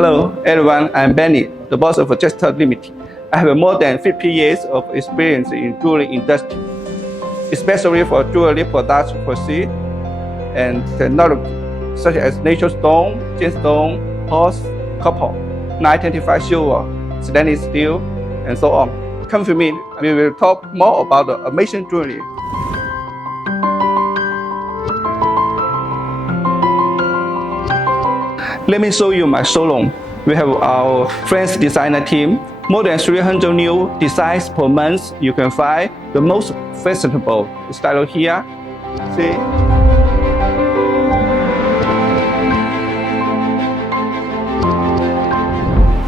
Hello everyone, I'm Benny, the boss of Justop Ltd. I have more than 50 years of experience in jewelry industry, especially for jewelry products for seed and technology, such as natural stone, gemstone, quartz, copper, 925 silver, stainless steel, and so on. Come with me, we will talk more about the amazing jewelry. Let me show you my showroom. We have our French designer team, more than 300 new designs per month. You can find the most fashionable style here. See?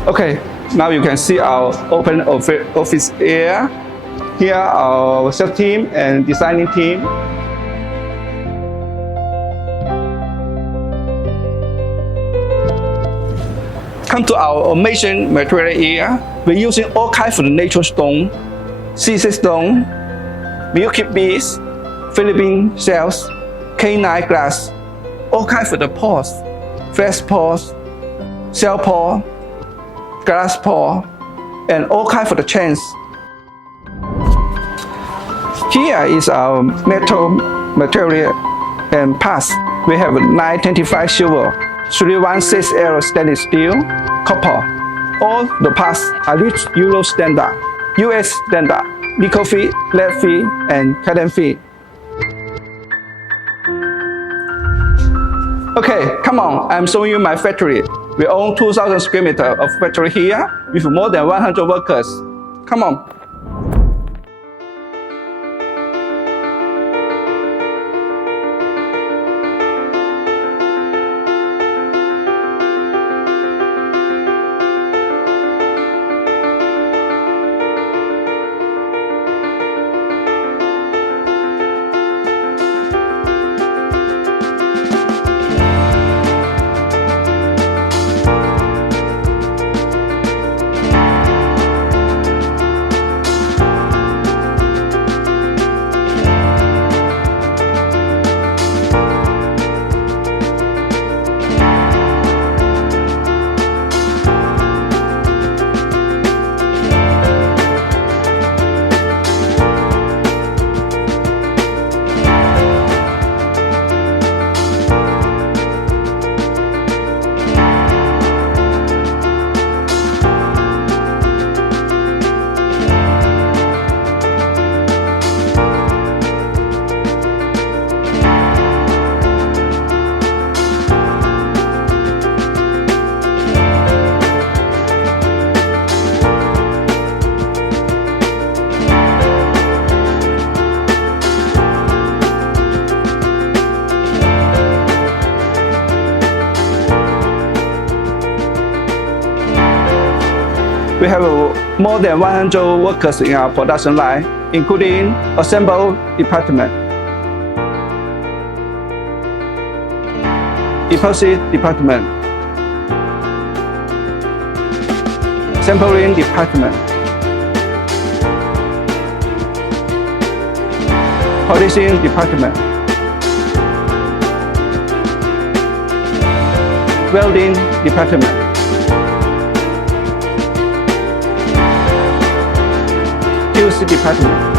Okay, now you can see our open office area. Here our sales team and designing team. Come to our amazing material area. We're using all kinds of natural stone, CC stone, milky beads, Philippine shells, K9 glass, all kinds of the pots, flesh pots, shell pot, glass pot, and all kinds of the chains. Here is our metal material and parts. We have 925 silver, 316L stainless steel, copper. All the parts are rich Euro standard, US standard, nickel free, lead free, and Carton free. Okay, come on, I'm showing you my factory. We own 2,000 square meters of factory here with more than 100 workers. Come on. We have more than 100 workers in our production line, including assemble department, deposit department, sampling department, polishing department, welding department, QC department.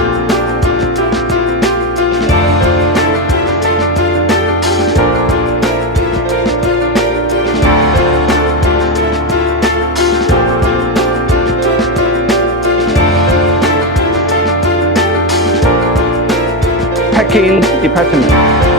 Packing department.